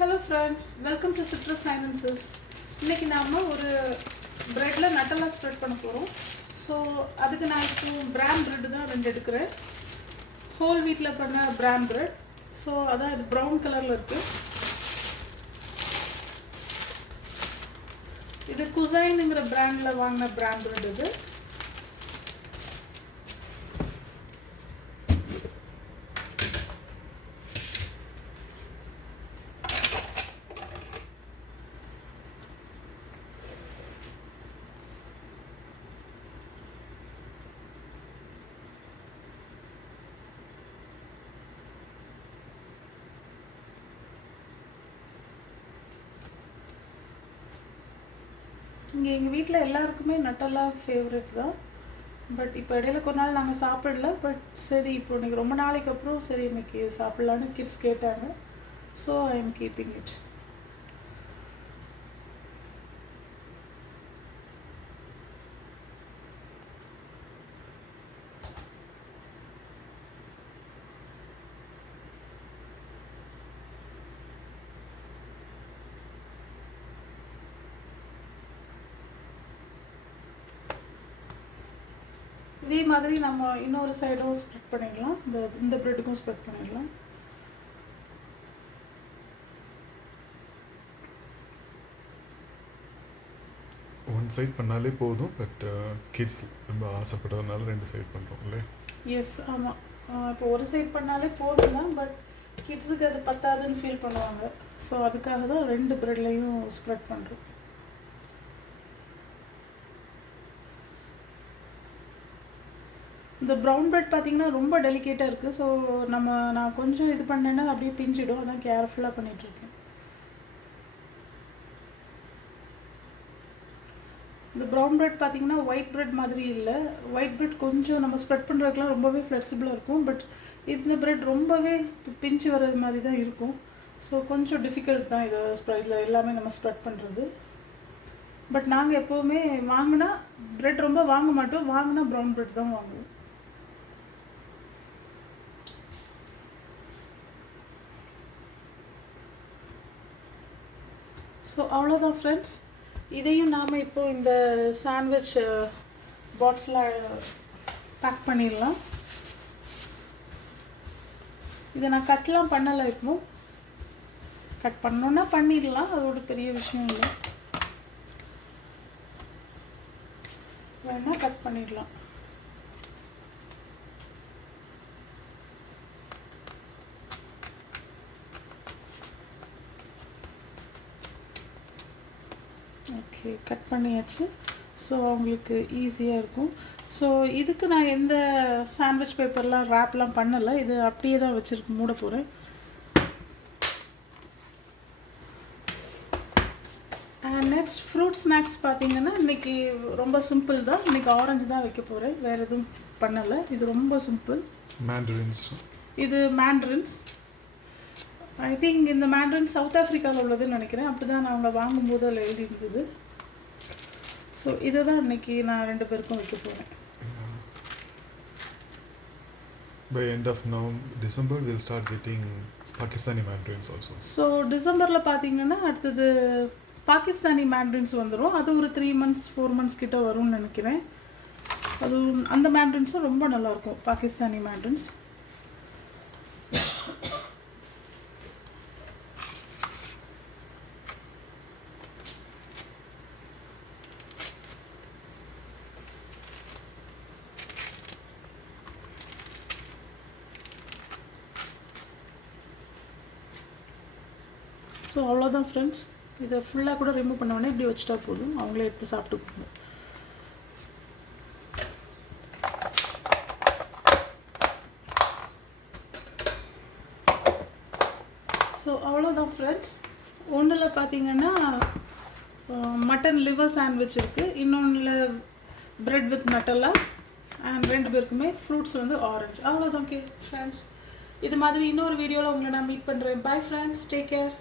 Hello friends, welcome to Citrus Finances. இன்னைக்கு நாம ஒரு பிரெட்ல நட்டலா ஸ்ப்ரெட் பண்ண போறோம். ஸோ அதுக்கு நான் இப்போ பிராம் பிரெட் தான் ரெண்டு எடுக்கிறேன். ஹோல் வீட்டில் பண்ண பிராம் பிரெட். ஸோ அதான் இது ப்ரௌன் கலரில் இருக்குது. இது குசைனுங்கிற பிராண்டில் வாங்கின பிராம் பிரெட் இது. இங்கே எங்கள் வீட்டில் எல்லாருக்குமே நட்டலா ஃபேவரட் தான். பட் இப்போ இடையில கொஞ்ச நாள் நாங்கள் சாப்பிடல. பட் சரி இப்போ இன்றைக்கி ரொம்ப நாளைக்கு அப்புறம் சரி இன்றைக்கி சாப்பிட்லான்னு கிட்ஸ் கேட்டாங்க. So I am keeping it. இதே மாதிரி நம்ம இன்னொரு சைடும் ஸ்ப்ரெட் பண்ணிடலாம். இந்த பிரெட்டுக்கும் ஸ்ப்ரெட் பண்ணிடலாம். ஒன் சைட் பண்ணாலே போதும். பட் கிட்ஸ் ரொம்ப ஆசைப்படுறதுனால ரெண்டு சைட் பண்ணுறோம் இல்லை? எஸ், ஆமாம். இப்போ ஒரு சைட் பண்ணாலே போதும் தான். பட் கிட்ஸுக்கு அது பத்தாதுன்னு ஃபீல் பண்ணுவாங்க. ஸோ அதுக்காக தான் ரெண்டு பிரெட்லையும் ஸ்ப்ரெட் பண்ணுறோம். இந்த ப்ரௌன் பிரெட் பார்த்திங்கன்னா ரொம்ப டெலிகேட்டாக இருக்குது. ஸோ நான் கொஞ்சம் இது பண்ணேன்னா அப்படியே பிஞ்சிடும். அதான் கேர்ஃபுல்லாக பண்ணிகிட்ருக்கேன். இந்த ப்ரௌன் பிரெட் பார்த்திங்கன்னா ஒயிட் பிரெட் மாதிரி இல்லை. ஒயிட் பிரெட் கொஞ்சம் நம்ம ஸ்ப்ரெட் பண்ணுறதுக்குலாம் ரொம்பவே ஃப்ளெக்சிபிளாக இருக்கும். பட் இந்த பிரெட் ரொம்பவே பிஞ்சு வர்றது மாதிரி தான் இருக்கும். ஸோ கொஞ்சம் டிஃபிகல்ட் தான் இதில் எல்லாமே நம்ம ஸ்ப்ரெட் பண்ணுறது. பட் நாங்கள் எப்போவுமே வாங்கினா பிரெட் ரொம்ப வாங்க மாட்டோம். வாங்கினா ப்ரௌன் பிரெட் தான் வாங்குவோம். ஸோ அவ்வளோதான் ஃப்ரெண்ட்ஸ். இதையும் நாம் இப்போது இந்த சாண்ட்விச் பாக்ஸில் பேக் பண்ணிடலாம். இதை நான் கட்லாம் பண்ணலை. இப்போ கட் பண்ணோன்னா பண்ணிடலாம். அது ஒரு பெரிய விஷயம் இல்லை. வேணால் கட் பண்ணிடலாம். ஓகே, கட் பண்ணியாச்சு. ஸோ அவங்களுக்கு ஈஸியாக இருக்கும். ஸோ இதுக்கு நான் எந்த சாண்ட்விச் பேப்பர்லாம் ரேப்லாம் பண்ணலை. இது அப்படியே தான் வச்சுருக்கு மூட போகிறேன். அண்ட் நெக்ஸ்ட் ஃப்ரூட் ஸ்நாக்ஸ் பார்த்திங்கன்னா இன்றைக்கி ரொம்ப சிம்பிள் தான். இன்றைக்கி ஆரஞ்சு தான் வைக்க போகிறேன். வேறு எதுவும் பண்ணலை. இது ரொம்ப சிம்பிள். மேண்டரின்ஸ். இது மேண்டரின்ஸ். ஐ திங்க் இந்த மேண்ட்ரின் சவுத் ஆஃப்ரிக்காவில் உள்ளதுன்னு நினைக்கிறேன். அப்படி தான் நான் அவங்கள வாங்கும்போது அதில் எழுதி இருந்தது. ஸோ இதை தான் இன்றைக்கி நான் ரெண்டு பேருக்கும் வைக்க போகிறேன். By end of now December we'll start getting Pakistani mandarins also. So டிசம்பரில் பார்த்தீங்கன்னா அடுத்தது பாகிஸ்தானி மேண்ட்ரின்ஸ் வந்துடும். அது ஒரு 3 months 4 months கிட்ட வரும்னு நினைக்கிறேன். அதுவும் அந்த மேண்ட்ரின்ஸும் ரொம்ப நல்லாயிருக்கும். பாகிஸ்தானி மேண்ட்ரின்ஸ். ஸோ அவ்வளோதான் ஃப்ரெண்ட்ஸ். இதை ஃபுல்லாக கூட ரிமூவ் பண்ணோடனே இப்படி வச்சுட்டா போதும். அவங்களே எடுத்து சாப்பிட்டுக்கோங்க. ஸோ அவ்வளோதான் ஃப்ரெண்ட்ஸ். ஒன்றில் பார்த்தீங்கன்னா மட்டன் லிவர் சாண்ட்விச் இருக்குது. இன்னொன்றில் பிரெட் வித் நட்டலா. அண்ட் ரெண்டு பேருக்குமே ஃப்ரூட்ஸ் வந்து ஆரஞ்சு. அவ்வளோதான். ஓகே ஃப்ரெண்ட்ஸ், இது மாதிரி இன்னொரு வீடியோவில் உங்களை நான் மீட் பண்ணுறேன். Bye friends, take care.